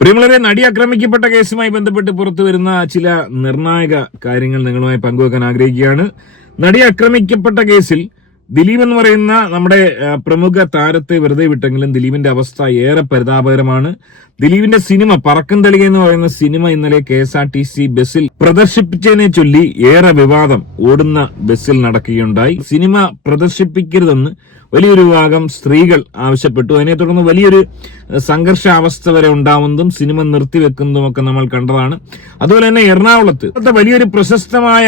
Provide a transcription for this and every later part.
പ്രിയമുള്ളവരെ, നടി ആക്രമിക്കപ്പെട്ട കേസുമായി ബന്ധപ്പെട്ട് പുറത്തു വരുന്ന ചില നിർണായക കാര്യങ്ങൾ നിങ്ങളുമായി പങ്കുവെക്കാൻ ആഗ്രഹിക്കുകയാണ്. നടി ആക്രമിക്കപ്പെട്ട കേസിൽ ദിലീപ് എന്ന് പറയുന്ന നമ്മുടെ പ്രമുഖ താരത്തെ വെറുതെ വിട്ടെങ്കിലും ദിലീപിന്റെ അവസ്ഥ ഏറെ പരിതാപകരമാണ്. ദിലീപിന്റെ സിനിമ പറക്കും തളിക എന്ന് പറയുന്ന സിനിമ ഇന്നലെ KSRTC ബസ്സിൽ പ്രദർശിപ്പിച്ചതിനെ ചൊല്ലി ഏറെ വിവാദം ഓടുന്ന ബസ്സിൽ നടക്കുകയുണ്ടായി. സിനിമ പ്രദർശിപ്പിക്കരുതെന്ന് വലിയൊരു വിഭാഗം സ്ത്രീകൾ ആവശ്യപ്പെട്ടു. അതിനെ തുടർന്ന് വലിയൊരു സംഘർഷാവസ്ഥ വരെ ഉണ്ടാവുന്നതും സിനിമ നിർത്തിവെക്കുന്നതും ഒക്കെ നമ്മൾ കണ്ടതാണ്. അതുപോലെ തന്നെ എറണാകുളത്ത് വലിയൊരു പ്രശസ്തമായ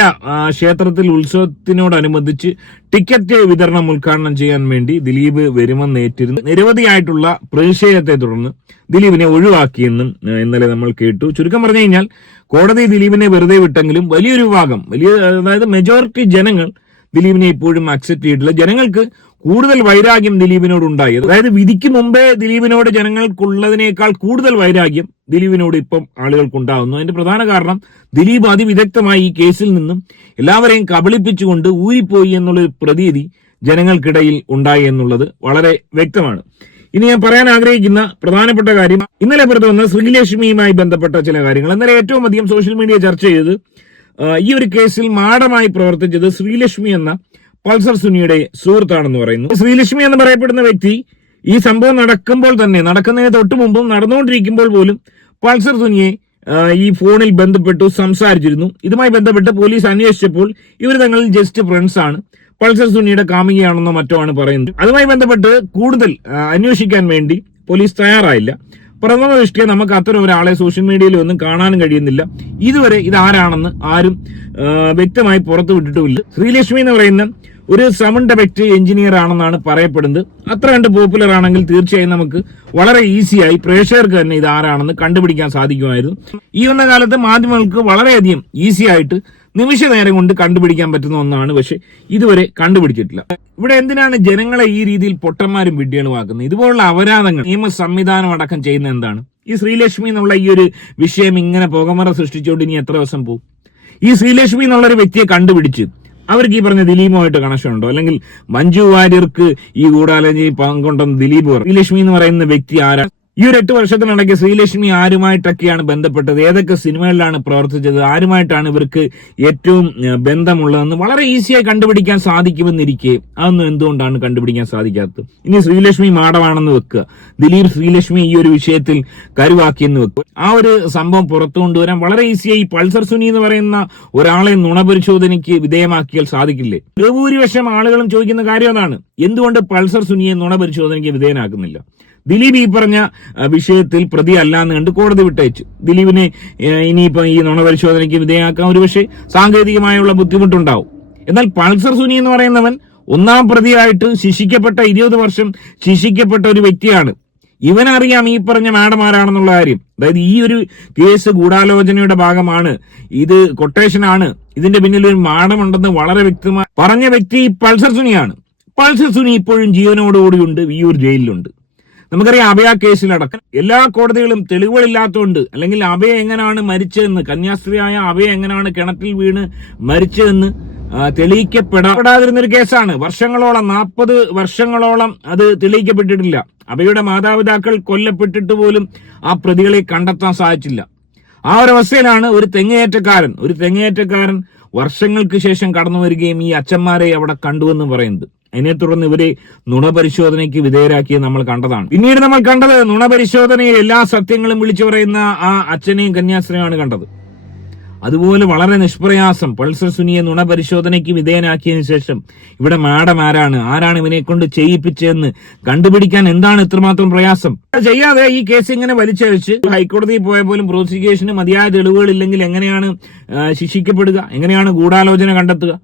ക്ഷേത്രത്തിൽ ഉത്സവത്തിനോടനുബന്ധിച്ച് ടിക്കറ്റ് വിതരണം ഉദ്ഘാടനം ചെയ്യാൻ വേണ്ടി ദിലീപ് വരുമെന്നേറ്റിരുന്നു. നിരവധിയായിട്ടുള്ള പ്രതിഷേധത്തെ തുടർന്ന് ദിലീപിനെ ഒഴിവാക്കിയെന്നും ഇന്നലെ നമ്മൾ കേട്ടു. ചുരുക്കം പറഞ്ഞു കഴിഞ്ഞാൽ കോടതി ദിലീപിനെ വെറുതെ വിട്ടെങ്കിലും വലിയൊരു വിഭാഗം അതായത് മെജോറിറ്റി ജനങ്ങൾ ദിലീപിനെ ഇപ്പോഴും അക്സെപ്റ്റ് ചെയ്തിട്ടില്ല. ജനങ്ങൾക്ക് കൂടുതൽ വൈരാഗ്യം ദിലീപിനോടുണ്ടായി. അതായത് വിധിക്ക് മുമ്പേ ദിലീപിനോട് ജനങ്ങൾക്കുള്ളതിനേക്കാൾ കൂടുതൽ വൈരാഗ്യം ദിലീപിനോട് ഇപ്പം ആളുകൾക്കുണ്ടാകുന്നു. അതിന്റെ പ്രധാന കാരണം ദിലീപ് അതിവിദഗ്ധമായി ഈ കേസിൽ നിന്നും എല്ലാവരെയും കബളിപ്പിച്ചുകൊണ്ട് ഊരിപ്പോയി എന്നുള്ളൊരു പ്രതീതി ജനങ്ങൾക്കിടയിൽ ഉണ്ടായി എന്നുള്ളത് വളരെ വ്യക്തമാണ്. ഇനി ഞാൻ പറയാൻ ആഗ്രഹിക്കുന്ന പ്രധാനപ്പെട്ട കാര്യം, ഇന്നലെ പുറത്തു വന്ന ശ്രീലക്ഷ്മിയുമായി ബന്ധപ്പെട്ട ചില കാര്യങ്ങൾ. ഇന്നലെ ഏറ്റവും അധികം സോഷ്യൽ മീഡിയ ചർച്ച ചെയ്തത് ഈ ഒരു കേസിൽ മാടമായി പ്രവർത്തിച്ചത് ശ്രീലക്ഷ്മി എന്ന പൾസർ സുനിയുടെ സുഹൃത്താണെന്ന് പറയുന്നു. ശ്രീലക്ഷ്മി എന്ന് പറയപ്പെടുന്ന വ്യക്തി ഈ സംഭവം നടക്കുന്നതിന് തൊട്ടു മുമ്പും നടന്നുകൊണ്ടിരിക്കുമ്പോൾ പോലും പൾസർ സുനിയെ ഈ ഫോണിൽ ബന്ധപ്പെട്ടു സംസാരിച്ചിരുന്നു. ഇതുമായി ബന്ധപ്പെട്ട് പോലീസ് അന്വേഷിച്ചപ്പോൾ ഇവർ തങ്ങളിൽ ജസ്റ്റ് ഫ്രണ്ട്സ് ആണ്, പൾസർ സുനിയുടെ കാമുകിയാണെന്നോ മറ്റോ ആണ് പറയുന്നത്. അതുമായി ബന്ധപ്പെട്ട് കൂടുതൽ അന്വേഷിക്കാൻ വേണ്ടി പോലീസ് തയ്യാറായില്ല. പ്രഥമ ദൃഷ്ടിയെ നമുക്ക് അത്തരം ഒരാളെ സോഷ്യൽ മീഡിയയിൽ ഒന്നും കാണാനും കഴിയുന്നില്ല. ഇതുവരെ ഇതാരാണെന്ന് ആരും വ്യക്തമായി പുറത്തു വിട്ടിട്ടുമില്ല. ശ്രീലക്ഷ്മി എന്ന് പറയുന്ന ഒരു സമൺ ഡെബക്ട് എഞ്ചിനീയർ ആണെന്നാണ് പറയപ്പെടുന്നത്. അത്ര കണ്ട് പോപ്പുലർ ആണെങ്കിൽ തീർച്ചയായും നമുക്ക് വളരെ ഈസിയായി പ്രേക്ഷകർക്ക് തന്നെ ഇത് ആരാണെന്ന് കണ്ടുപിടിക്കാൻ സാധിക്കുമായിരുന്നു. ഈ വന്ന കാലത്ത് മാധ്യമങ്ങൾക്ക് വളരെയധികം ഈസി ആയിട്ട് നിമിഷ നേരം കൊണ്ട് കണ്ടുപിടിക്കാൻ പറ്റുന്ന ഒന്നാണ്. പക്ഷെ ഇതുവരെ കണ്ടുപിടിച്ചിട്ടില്ല. ഇവിടെ എന്തിനാണ് ജനങ്ങളെ ഈ രീതിയിൽ പൊട്ടന്മാരും വിഡ്ഢികളുമാക്കുന്നത്? ഇതുപോലുള്ള അപരാധങ്ങൾ നിയമ സംവിധാനം അടക്കം ചെയ്യുന്ന എന്താണ്? ഈ ശ്രീലക്ഷ്മി എന്നുള്ള ഈ ഒരു വിഷയം ഇങ്ങനെ പുകമറ സൃഷ്ടിച്ചുകൊണ്ട് ഇനി എത്ര ദിവസം പോകും? ഈ ശ്രീലക്ഷ്മി എന്നുള്ളൊരു വ്യക്തിയെ കണ്ടുപിടിച്ച് അവർക്ക് ഈ പറഞ്ഞ ദിലീപുമായിട്ട് കണക്ഷൻ ഉണ്ടോ? അല്ലെങ്കിൽ മഞ്ജു വാര്യർക്ക് ഈ ഗൂഢാലോചനയിൽ പങ്കുണ്ടെന്ന് ദിലീപ് പറഞ്ഞു. ശ്രീലക്ഷ്മി എന്ന് പറയുന്ന വ്യക്തി ആരാണ്? ഈ ഒരു 8 വർഷത്തിനിടയ്ക്ക് ശ്രീലക്ഷ്മി ആരുമായിട്ടൊക്കെയാണ് ബന്ധപ്പെട്ടത്? ഏതൊക്കെ സിനിമകളിലാണ് പ്രവർത്തിച്ചത്? ആരുമായിട്ടാണ് ഇവർക്ക് ഏറ്റവും ബന്ധമുള്ളതെന്ന് വളരെ ഈസിയായി കണ്ടുപിടിക്കാൻ സാധിക്കുമെന്നിരിക്കെ അതൊന്നും എന്തുകൊണ്ടാണ് കണ്ടുപിടിക്കാൻ സാധിക്കാത്തത്? ഇനി ശ്രീലക്ഷ്മി മാടമാണെന്ന് വെക്കുക, ദിലീപ് ശ്രീലക്ഷ്മി ഈ ഒരു വിഷയത്തിൽ കരുവാക്കിയെന്ന് വെക്കുക. ആ ഒരു സംഭവം പുറത്തു കൊണ്ടുവരാൻ വളരെ ഈസിയായി പൾസർ സുനി എന്ന് പറയുന്ന ഒരാളെ നുണപരിശോധനയ്ക്ക് വിധേയമാക്കിയാൽ സാധിക്കില്ലേ? ഭൂരിപക്ഷം ആളുകളും ചോദിക്കുന്ന കാര്യം അതാണ്. എന്തുകൊണ്ട് പൾസർ സുനിയെ നുണപരിശോധനയ്ക്ക് വിധേയനാക്കുന്നില്ല? ദിലീപ് ഈ പറഞ്ഞ വിഷയത്തിൽ പ്രതി അല്ലാന്ന് കണ്ട് കോടതി വിട്ടയച്ചു. ദിലീപിനെ ഇനിയിപ്പോ ഈ നുണപരിശോധനയ്ക്ക് വിധേയമാക്കാൻ ഒരുപക്ഷെ സാങ്കേതികമായുള്ള ബുദ്ധിമുട്ടുണ്ടാവും. എന്നാൽ പൾസർ സുനി എന്ന് പറയുന്നവൻ ഒന്നാം പ്രതിയായിട്ട് ശിക്ഷിക്കപ്പെട്ട 20 വർഷം ശിക്ഷിക്കപ്പെട്ട ഒരു വ്യക്തിയാണ്. ഇവനറിയാം ഈ പറഞ്ഞ മാഡമാരാണെന്നുള്ള കാര്യം. അതായത് ഈ ഒരു കേസ് ഗൂഢാലോചനയുടെ ഭാഗമാണ്, ഇത് കൊട്ടേഷനാണ്, ഇതിന്റെ പിന്നിൽ ഒരു മാഡമുണ്ടെന്ന് വളരെ വ്യക്തമായി പറഞ്ഞ വ്യക്തി പൾസർ സുനിയാണ്. പൾസർ സുനി ഇപ്പോഴും ജീവനോടുകൂടിയുണ്ട്, വിയ്യൂർ ജയിലിലുണ്ട്. നമുക്കറിയാം അഭയ കേസിലടക്കം എല്ലാ കോടതികളും തെളിവുകളില്ലാത്തതുകൊണ്ട്, അല്ലെങ്കിൽ അഭയ എങ്ങനെയാണ് മരിച്ചതെന്ന്, കന്യാസ്ത്രീയായ അഭയ എങ്ങനെയാണ് കിണറ്റിൽ വീണ് മരിച്ചതെന്ന് തെളിയിക്കപ്പെടാതിരുന്നൊരു കേസാണ്. വർഷങ്ങളോളം 40 വർഷങ്ങളോളം അത് തെളിയിക്കപ്പെട്ടിട്ടില്ല. അഭയുടെ മാതാപിതാക്കൾ കൊല്ലപ്പെട്ടിട്ട് പോലും ആ പ്രതികളെ കണ്ടെത്താൻ സാധിച്ചില്ല. ആ ഒരവസ്ഥയിലാണ് ഒരു തെങ്ങേറ്റക്കാരൻ വർഷങ്ങൾക്ക് ശേഷം കടന്നു വരികയും ഈ അച്ഛന്മാരെ അവിടെ കണ്ടുവെന്ന് പറയുന്നത്. അതിനെ തുടർന്ന് ഇവരെ നുണപരിശോധനയ്ക്ക് വിധേയരാക്കിയത് നമ്മൾ കണ്ടതാണ്. പിന്നീട് നമ്മൾ കണ്ടത് നുണപരിശോധനയിൽ എല്ലാ സത്യങ്ങളും വിളിച്ചു പറയുന്ന ആ അച്ഛനെയും കന്യാസ്ത്രീയാണ് കണ്ടത്. അതുപോലെ വളരെ നിഷ്പ്രയാസം പൾസർ സുനിയെ നുണപരിശോധനയ്ക്ക് വിധേയനാക്കിയതിനു ശേഷം ഇവിടെ മാഡം ആരാണ് ഇവനെ കൊണ്ട് ചെയ്യിപ്പിച്ചതെന്ന് കണ്ടുപിടിക്കാൻ എന്താണ് ഇത്രമാത്രം പ്രയാസം? ചെയ്യാതെ ഈ കേസ് ഇങ്ങനെ വലിച്ചഴിച്ച് ഹൈക്കോടതിയിൽ പോയ പോലും പ്രോസിക്യൂഷന് മതിയായ തെളിവുകളില്ലെങ്കിൽ എങ്ങനെയാണ് ശിക്ഷിക്കപ്പെടുക? എങ്ങനെയാണ് ഗൂഢാലോചന കണ്ടെത്തുക?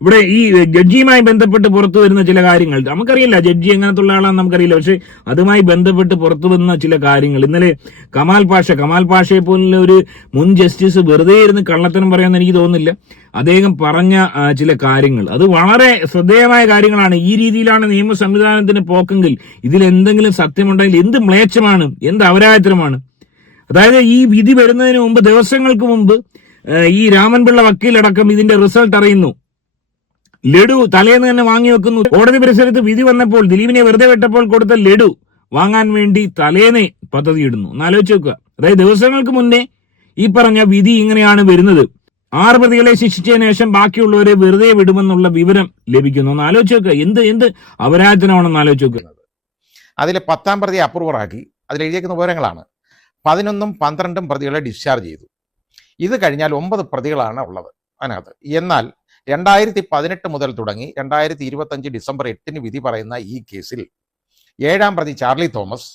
ഇവിടെ ഈ ജഡ്ജിയുമായി ബന്ധപ്പെട്ട് പുറത്തു വരുന്ന ചില കാര്യങ്ങൾ നമുക്കറിയില്ല. ജഡ്ജി എങ്ങനത്തുള്ള ആളാണെന്ന് നമുക്കറിയില്ല. പക്ഷെ അതുമായി ബന്ധപ്പെട്ട് പുറത്തു വരുന്ന ചില കാര്യങ്ങൾ, ഇന്നലെ കമാൽ പാഷയെ പോലുള്ള ഒരു മുൻ ജസ്റ്റിസ് വെറുതെ ഇരുന്ന് കള്ളത്തരം പറയാമെന്ന് എനിക്ക് തോന്നുന്നില്ല. അദ്ദേഹം പറഞ്ഞ ചില കാര്യങ്ങൾ അത് വളരെ ശ്രദ്ധേയമായ കാര്യങ്ങളാണ്. ഈ രീതിയിലാണ് നിയമ സംവിധാനത്തിന് പോക്കെങ്കിൽ ഇതിൽ എന്തെങ്കിലും സത്യമുണ്ടെങ്കിൽ എന്ത് മ്ലേച്ഛമാണ്, എന്ത് അപരാധമാണ്. അതായത് ഈ വിധി വരുന്നതിന് മുമ്പ്, ദിവസങ്ങൾക്ക് മുമ്പ് ഈ രാമൻപിള്ള വക്കീലടക്കം ഇതിന്റെ റിസൾട്ട് അറിയുന്നു. ലഡു തലേന്ന് തന്നെ വാങ്ങി വെക്കുന്നു. കോടതി പരിസരത്ത് വിധി വന്നപ്പോൾ ദിലീപിനെ വെറുതെ വിട്ടപ്പോൾ കൊടുത്ത ലഡു വാങ്ങാൻ വേണ്ടി തലേനെ പദ്ധതിയിടുന്നു. ഒന്നാലോചിച്ച് നോക്കുക. അതായത് ദിവസങ്ങൾക്ക് മുന്നേ ഈ പറഞ്ഞ വിധി ഇങ്ങനെയാണ് വരുന്നത്. 6 പ്രതികളെ ശിക്ഷിച്ചതിന് ശേഷം ബാക്കിയുള്ളവരെ വെറുതെ വിടുമെന്നുള്ള വിവരം ലഭിക്കുന്നു. ഒന്ന് ആലോചിച്ച് നോക്കുക. എന്ത് അപരാധനാണെന്ന് ആലോചിച്ച് നോക്കുക. അതിൽ 10ാം പ്രതിയെ അപ്രൂവറാക്കി. അതിലെഴുതിയേക്കുന്ന വിവരങ്ങളാണ്. 11ഉം 12ഉം പ്രതികളെ ഡിസ്ചാർജ് ചെയ്തു. ഇത് കഴിഞ്ഞാൽ 9 പ്രതികളാണ് ഉള്ളത് അതിനകത്ത്. എന്നാൽ 2018 മുതൽ തുടങ്ങി 2025 ഡിസംബർ 8 വിധി പറയുന്ന ഈ കേസിൽ 7ാം പ്രതി ചാർലി തോമസ്,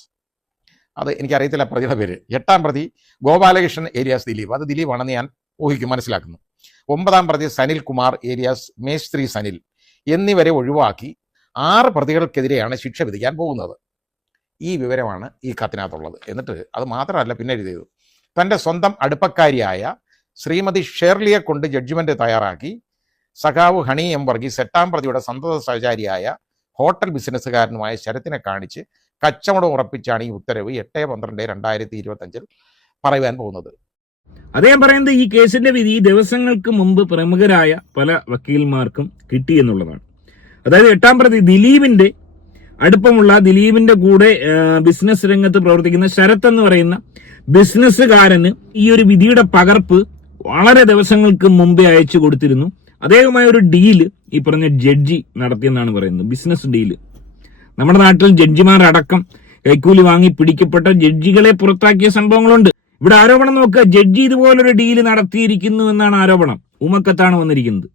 അത് എനിക്കറിയത്തില്ല പ്രതിയുടെ പേര്. 8ാം പ്രതി ഗോപാലകൃഷ്ണൻ ഏരിയാസ് ദിലീപ്, അത് ദിലീപാണെന്ന് ഞാൻ മനസ്സിലാക്കുന്നു. 9ാം പ്രതി സനിൽ കുമാർ ഏരിയാസ് മേസ്ത്രി സനിൽ എന്നിവരെ ഒഴിവാക്കി 6 പ്രതികൾക്കെതിരെയാണ് ശിക്ഷ വിധിക്കാൻ പോകുന്നത്. ഈ വിവരമാണ് ഈ കത്തിനകത്തുള്ളത്. എന്നിട്ട് അത് മാത്രമല്ല പിന്നെ എഴുതിയത്, തൻ്റെ സ്വന്തം അടുപ്പക്കാരിയായ ശ്രീമതി ഷേർലിയെ കൊണ്ട് ജഡ്ജ്മെന്റ് തയ്യാറാക്കി സഖാവ് ഹണി എം വർഗീസ് 8ാം പ്രതിയുടെ സന്തത സഹചാരിയായ ഹോട്ടൽ ബിസിനസ്സുകാരനുമായ ശരത്തിനെ കാണിച്ച് കച്ചവടം ഉറപ്പിച്ചാണ് ഈ ഉത്തരവ് 8/12/2025 പറയുവാൻ പോകുന്നത്. അദ്ദേഹം പറയുന്നത് ഈ കേസിന്റെ വിധി ദിവസങ്ങൾക്ക് മുമ്പ് പ്രമുഖരായ പല വക്കീൽമാർക്കും കിട്ടി എന്നുള്ളതാണ്. അതായത് 8ാം പ്രതി ദിലീപിന്റെ അടുപ്പമുള്ള, ദിലീപിന്റെ കൂടെ ബിസിനസ് രംഗത്ത് പ്രവർത്തിക്കുന്ന ശരത് എന്ന് പറയുന്ന ബിസിനസ്സുകാരന് ഈ ഒരു വിധിയുടെ പകർപ്പ് വളരെ ദിവസങ്ങൾക്ക് മുമ്പേ അയച്ചു കൊടുത്തിരുന്നു. അദ്ദേഹമായ ഒരു ഡീല് ഈ പറഞ്ഞ ജഡ്ജി നടത്തിയെന്നാണ് പറയുന്നത്. Business deal. നമ്മുടെ നാട്ടിൽ ജഡ്ജിമാരടക്കം കൈക്കൂലി വാങ്ങി പിടിക്കപ്പെട്ട ജഡ്ജികളെ പുറത്താക്കിയ സംഭവങ്ങളുണ്ട്. ഇവിടെ ആരോപണം നോക്കുക, ജഡ്ജി ഇതുപോലൊരു ഡീല് നടത്തിയിരിക്കുന്നു എന്നാണ് ആരോപണം. ഉമക്കത്താണ് വന്നിരിക്കുന്നത്.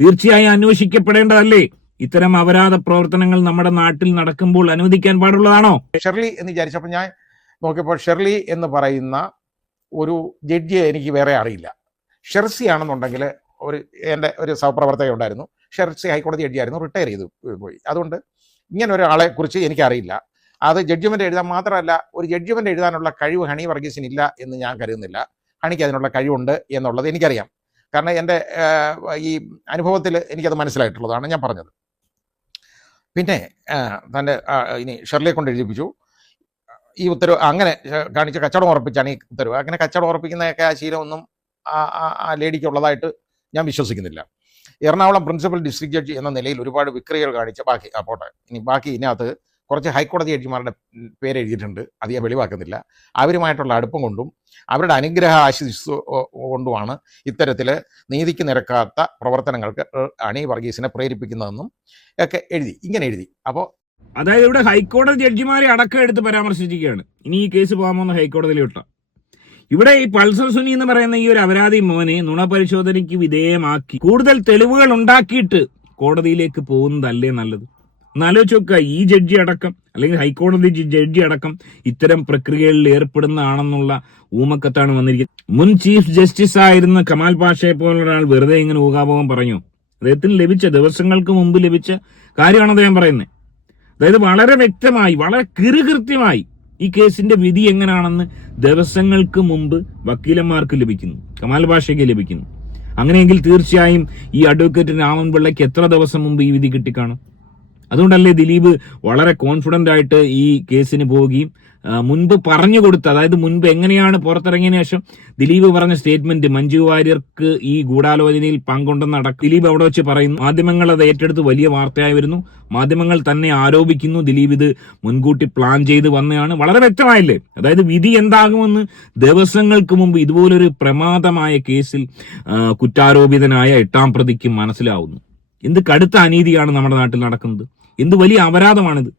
തീർച്ചയായും അന്വേഷിക്കപ്പെടേണ്ടതല്ലേ? ഇത്തരം അപരാധ പ്രവർത്തനങ്ങൾ നമ്മുടെ നാട്ടിൽ നടക്കുമ്പോൾ അനുവദിക്കാൻ പാടുള്ളതാണോ? ഷെർലി എന്ന് വിചാരിച്ചപ്പോൾ ഞാൻ നോക്കിയപ്പോൾ ഷെർലി എന്ന് പറയുന്ന ഒരു ജഡ്ജിയെ എനിക്ക് വേറെ അറിയില്ല. ഷെർസി ആണെന്നുണ്ടെങ്കിൽ എൻ്റെ ഒരു സഹപ്രവർത്തക ഉണ്ടായിരുന്നു. ഷെർസി ഹൈക്കോടതി ജഡ്ജിയായിരുന്നു, റിട്ടയർ ചെയ്തു പോയി. അതുകൊണ്ട് ഇങ്ങനെ ഒരാളെ കുറിച്ച് എനിക്കറിയില്ല. അത് ജഡ്ജ്മെന്റ് എഴുതാൻ മാത്രമല്ല, ഒരു ജഡ്ജ്മെന്റ് എഴുതാനുള്ള കഴിവ് ഹണി വർഗീസിന് ഇല്ല എന്ന് ഞാൻ കരുതുന്നില്ല. ഹണിക്ക് അതിനുള്ള കഴിവുണ്ട് എന്നുള്ളത് എനിക്കറിയാം. കാരണം എൻ്റെ ഈ അനുഭവത്തിൽ എനിക്കത് മനസ്സിലായിട്ടുള്ളതാണ് ഞാൻ പറഞ്ഞത്. പിന്നെ തൻ്റെ ഇനി ഷെർലിയെ കൊണ്ട് എഴുതിപ്പിച്ചു. ഈ ഉത്തരവ് അങ്ങനെ കാണിച്ച് കച്ചവടം ഉറപ്പിച്ചാണ് ഈ ഉത്തരവ്. അങ്ങനെ കച്ചവടം ഉറപ്പിക്കുന്നതൊക്കെ ആ ശീലമൊന്നും ആ ലേഡിക്ക് ഉള്ളതായിട്ട് ഞാൻ വിശ്വസിക്കുന്നില്ല. എറണാകുളം പ്രിൻസിപ്പൽ ഡിസ്ട്രിക്ട് ജഡ്ജി എന്ന നിലയിൽ ഒരുപാട് വിക്രിയകൾ കാണിച്ച ബാക്കി ഇതിനകത്ത് കുറച്ച് ഹൈക്കോടതി ജഡ്ജിമാരുടെ പേര് എഴുതിയിട്ടുണ്ട്. അത് ഞാൻ വെളിവാക്കുന്നില്ല. അവരുമായിട്ടുള്ള അടുപ്പം കൊണ്ടും അവരുടെ അനുഗ്രഹ ആശിസ് കൊണ്ടുമാണ് ഇത്തരത്തിൽ നീതിക്ക് നിരക്കാത്ത പ്രവർത്തനങ്ങൾക്ക് ഹണി വർഗീസിനെ പ്രേരിപ്പിക്കുന്നതെന്നും ഒക്കെ ഇങ്ങനെ എഴുതി. അപ്പോൾ അതായത് ഇവിടെ ഹൈക്കോടതി ജഡ്ജിമാരെ അടക്കം എടുത്ത് പരാമർശിച്ചിരിക്കുകയാണ്. ഇനി ഈ കേസ് പോകാൻ പോകുന്ന ഹൈക്കോടതിയിലോട്ട. ഇവിടെ ഈ പൾസർ സുനി എന്ന് പറയുന്ന ഈ ഒരു അപരാധി മോനെ നുണപരിശോധനയ്ക്ക് വിധേയമാക്കി കൂടുതൽ തെളിവുകൾ ഉണ്ടാക്കിയിട്ട് കോടതിയിലേക്ക് പോകുന്നതല്ലേ നല്ലത്? എന്നാലോചിച്ച് നോക്കുക. ഈ ജഡ്ജി അടക്കം, അല്ലെങ്കിൽ ഹൈക്കോടതി ജഡ്ജി അടക്കം ഇത്തരം പ്രക്രിയകളിൽ ഏർപ്പെടുന്നതാണെന്നുള്ള ഊമക്കത്താണ് വന്നിരിക്കുന്നത്. മുൻ ചീഫ് ജസ്റ്റിസ് ആയിരുന്ന കമാൽ പാഷയെ പോലുള്ള ഒരാൾ വെറുതെ ഇങ്ങനെ ഊഹാപോഹം പറഞ്ഞു. അദ്ദേഹത്തിന് ലഭിച്ച, ദിവസങ്ങൾക്ക് മുമ്പ് ലഭിച്ച കാര്യമാണ് അദ്ദേഹം പറയുന്നത്. അതായത് വളരെ വ്യക്തമായി, വളരെ കൃത്യമായി ഈ കേസിന്റെ വിധി എങ്ങനെയാണെന്ന് ദിവസങ്ങൾക്ക് മുമ്പ് വക്കീലന്മാർക്ക് ലഭിക്കുന്നു, കമാൽ പാഷയ്ക്ക് ലഭിക്കുന്നു. അങ്ങനെയെങ്കിൽ തീർച്ചയായും ഈ അഡ്വക്കേറ്റ് രാമൻപിള്ളയ്ക്ക് എത്ര ദിവസം മുമ്പ് ഈ വിധി കിട്ടിക്കാണും? അതുകൊണ്ടല്ലേ ദിലീപ് വളരെ കോൺഫിഡന്റ് ആയിട്ട് ഈ കേസിന് പോവുകയും മുൻപ് പറഞ്ഞു കൊടുത്ത, അതായത് മുൻപ് എങ്ങനെയാണ് പുറത്തിറങ്ങിയതിനു ശേഷം ദിലീപ് പറഞ്ഞ സ്റ്റേറ്റ്മെന്റ്, മഞ്ജു വാര്യർക്ക് ഈ ഗൂഢാലോചനയിൽ പങ്കുണ്ടെന്നടക്കം ദിലീപ് അവിടെ വെച്ച് പറയുന്നു. മാധ്യമങ്ങൾ അത് ഏറ്റെടുത്ത് വലിയ വാർത്തയായി വരുന്നു. മാധ്യമങ്ങൾ തന്നെ ആരോപിക്കുന്നു ദിലീപ് ഇത് മുൻകൂട്ടി പ്ലാൻ ചെയ്ത് വന്നതാണ്. വളരെ വ്യക്തമായില്ലേ? അതായത് വിധി എന്താകുമെന്ന് ദിവസങ്ങൾക്ക് മുമ്പ് ഇതുപോലൊരു പ്രമാദമായ കേസിൽ കുറ്റാരോപിതനായ 8ാം പ്രതിക്ക് മനസ്സിലാവുന്നു. എന്ത് കടുത്ത അനീതിയാണ് നമ്മുടെ നാട്ടിൽ നടക്കുന്നത്! എന്ത് വലിയ അപരാധമാണിത്!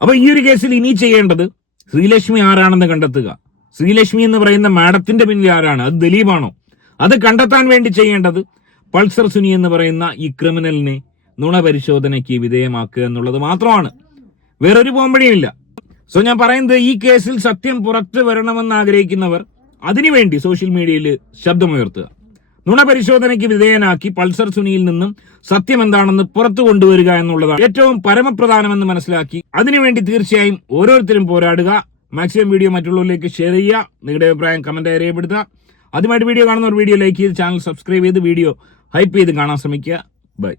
അപ്പൊ ഈ ഒരു കേസിൽ ഇനി ചെയ്യേണ്ടത് ശ്രീലക്ഷ്മി ആരാണെന്ന് കണ്ടെത്തുക. ശ്രീലക്ഷ്മി എന്ന് പറയുന്ന മാഡത്തിന്റെ പിന്നിൽ ആരാണ്? അത് ദിലീപാണോ? അത് കണ്ടെത്താൻ വേണ്ടി ചെയ്യേണ്ടത് പൾസർ സുനി എന്ന് പറയുന്ന ഈ ക്രിമിനലിനെ നുണപരിശോധനയ്ക്ക് വിധേയമാക്കുക എന്നുള്ളത് മാത്രമാണ്. വേറൊരു പോംവഴിയുമില്ല. സോ ഞാൻ പറയുന്നത്, ഈ കേസിൽ സത്യം പുറത്തു വരണമെന്ന് ആഗ്രഹിക്കുന്നവർ അതിനുവേണ്ടി സോഷ്യൽ മീഡിയയിൽ ശബ്ദമുയർത്തുക. നുണപരിശോധനയ്ക്ക് വിധേയനാക്കി പൾസർ സുനിയിൽ നിന്നും സത്യം എന്താണെന്ന് പുറത്തു കൊണ്ടുവരിക എന്നുള്ളതാണ് ഏറ്റവും പരമപ്രധാനമെന്ന് മനസ്സിലാക്കി അതിനുവേണ്ടി തീർച്ചയായും ഓരോരുത്തരും പോരാടുക. മാക്സിമം വീഡിയോ മറ്റുള്ളവരിലേക്ക് ഷെയർ ചെയ്യുക. നിങ്ങളുടെ അഭിപ്രായം കമന്റ് രേഖപ്പെടുത്തുക. ആദ്യമായിട്ട് വീഡിയോ കാണുന്നവർ വീഡിയോ ലൈക്ക് ചെയ്ത് ചാനൽ സബ്സ്ക്രൈബ് ചെയ്ത് വീഡിയോ ഹൈപ്പ് ചെയ്ത് കാണാൻ ശ്രമിക്കുക. ബൈ.